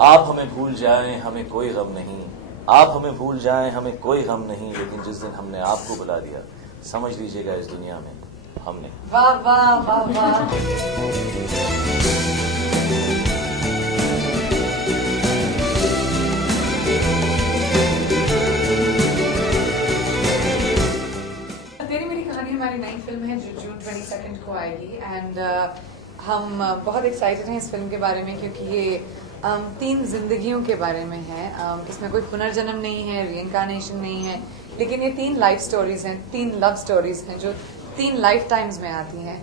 आप हमें भूल जाएं हमें कोई गम नहीं, आप हमें भूल जाएं हमें कोई गम नहीं, लेकिन जिस दिन हमने आपको बुला दिया समझ लीजिएगा इस दुनिया में हमने। वाह वाह वाह वाह। तेरी मेरी कहानी हमारी नई फिल्म है जो जून 22 को आएगी एंड हम बहुत एक्साइटेड हैं इस फिल्म के बारे में क्योंकि ये 3 जिंदगियों के बारे में है। इसमें कोई पुनर्जन्म नहीं है, रीइंकार्नेशन नहीं है, लेकिन ये 3 लाइफ स्टोरीज हैं, 3 लव स्टोरीज हैं जो 3 लाइफ टाइम्स में आती हैं।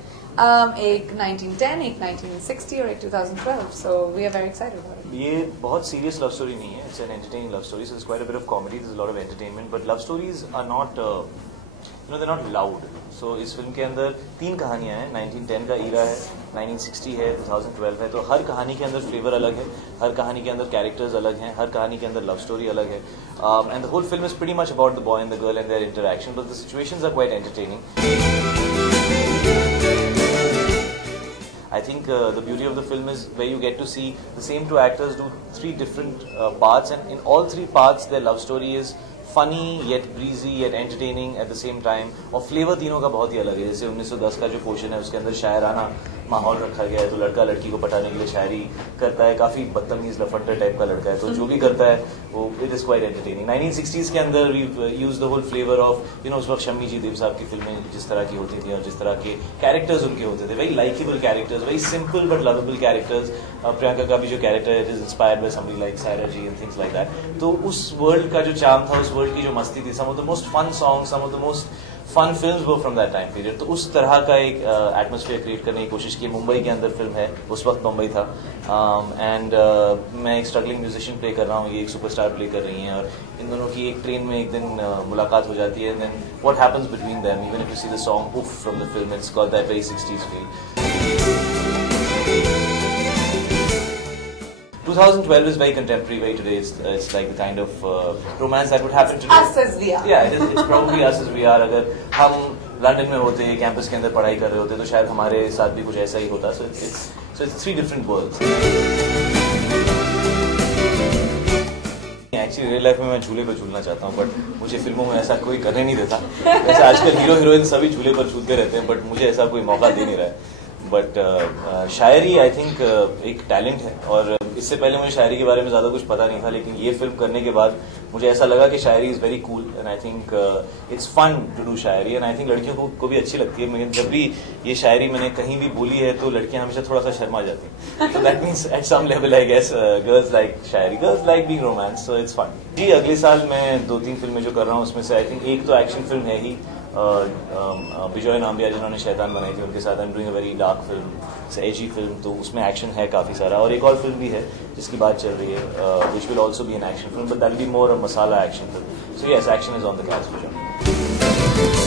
एक 1910, एक 1960 और एक 2012। So we are very excited about it. ये बहुत सीरियस लव स्टोरी नहीं है, it's an entertaining love story, so it's quite a bit of comedy, there is a lot of entertainment, but love stories are not they're not loud. So इस film के अंदर 3 कहानियां हैं, 1910 का ईरा है, 1960 है, 2012 है, तो हर कहानी के अंदर फ्लेवर अलग है, हर कहानी के अंदर कैरेक्टर्स अलग हैं, हर कहानी के अंदर लव स्टोरी अलग है, and the whole film is pretty much about the boy and the girl and their interaction, but the situations are quite entertaining. I think the beauty of the film is where you get to see the same 2 actors do 3 different parts, and in all 3 parts their love story is funny yet breezy yet entertaining at the same time, और flavour तीनों का बहुत ही अलग है। जैसे 1910 का जो portion है उसके अंदर शायराना माहौल रखा गया है, तो लड़का लड़की को पटाने के लिए शायरी करता है, काफी बदतमीज लफंडर टाइप का लड़का है, तो जो भी करता है वो it is quite entertaining. 1960s के अंदर we use the whole flavour of उस वक्त शम्मी जी देव साहब की फिल्में जिस तरह की होती थी और जिस तरह के कैरेक्टर्स उनके होते थे, very likeable characters, very simple but lovable characters. Priyanka का भी जो कैरेक्टर है it is inspired by somebody like Saira ji and things like that. तो उस वर्ल्ड का जो चार्म था, उस वर्ल्ड की जो मस्ती थी, some of the most fun song, some of the most fun films वो फ्रॉम दैट टाइम पीरियड, तो उस तरह का एक एटमोसफियर क्रिएट करने की कोशिश की। मुंबई के अंदर फिल्म है, उस वक्त मुंबई था, एंड मैं एक स्ट्रगलिंग म्यूजिशियन प्ले कर रहा हूँ, ये एक सुपरस्टार प्ले कर रही हैं, और इन दोनों की एक ट्रेन में एक दिन मुलाकात हो जाती है, then what happens between them, even if you see the song उफ from the film, it's got that very 60s feel. 2012 is very contemporary, very today. It's like the kind of romance that would happen today. Us as we are. Yeah, it's probably us as we are. अगर हम London में होते, campus के अंदर पढ़ाई कर रहे होते, तो शायद हमारे साथ भी कुछ ऐसा ही होता। So it's 3 different worlds. Actually real life में मैं झूले पर झूलना चाहता हूँ, बट मुझे फिल्मों में ऐसा कोई करने नहीं देता। वैसे आजकल हीरो हीरोइन सभी झूले पर झूलते रहते हैं, बट मुझे ऐसा कोई मौका दे नहीं रहा है। बट शायरी आई थिंक एक टैलेंट है, और इससे पहले मुझे शायरी के बारे में ज़्यादा कुछ पता नहीं था, लेकिन ये फिल्म करने के बाद मुझे ऐसा लगा कि shayari is very cool, and I think it's fun to do shayari, and I think लड़कियों को भी अच्छी लगती है। मगर जब भी ये शायरी मैंने कहीं भी बोली है तो लड़कियां हमेशा थोड़ा सा शर्मा जाती हैं, तो that means at some level I guess girls like shayari, girls like being romance, so it's fun. जी अगले साल मैं 2-3 फिल्में जो कर रहा हूँ उसमें से आई थिंक एक तो एक्शन फिल्म है ही, बिजॉय नाम्बिया जिन्होंने शैतान बनाई थी, उनके साथ I am doing a very dark film, AG film, तो उसमें एक्शन है काफ़ी सारा, और एक और फिल्म भी है जिसकी बात चल रही है, which will also be an action film, but that will be more a masala action film. So yes, action is on the cards for sure.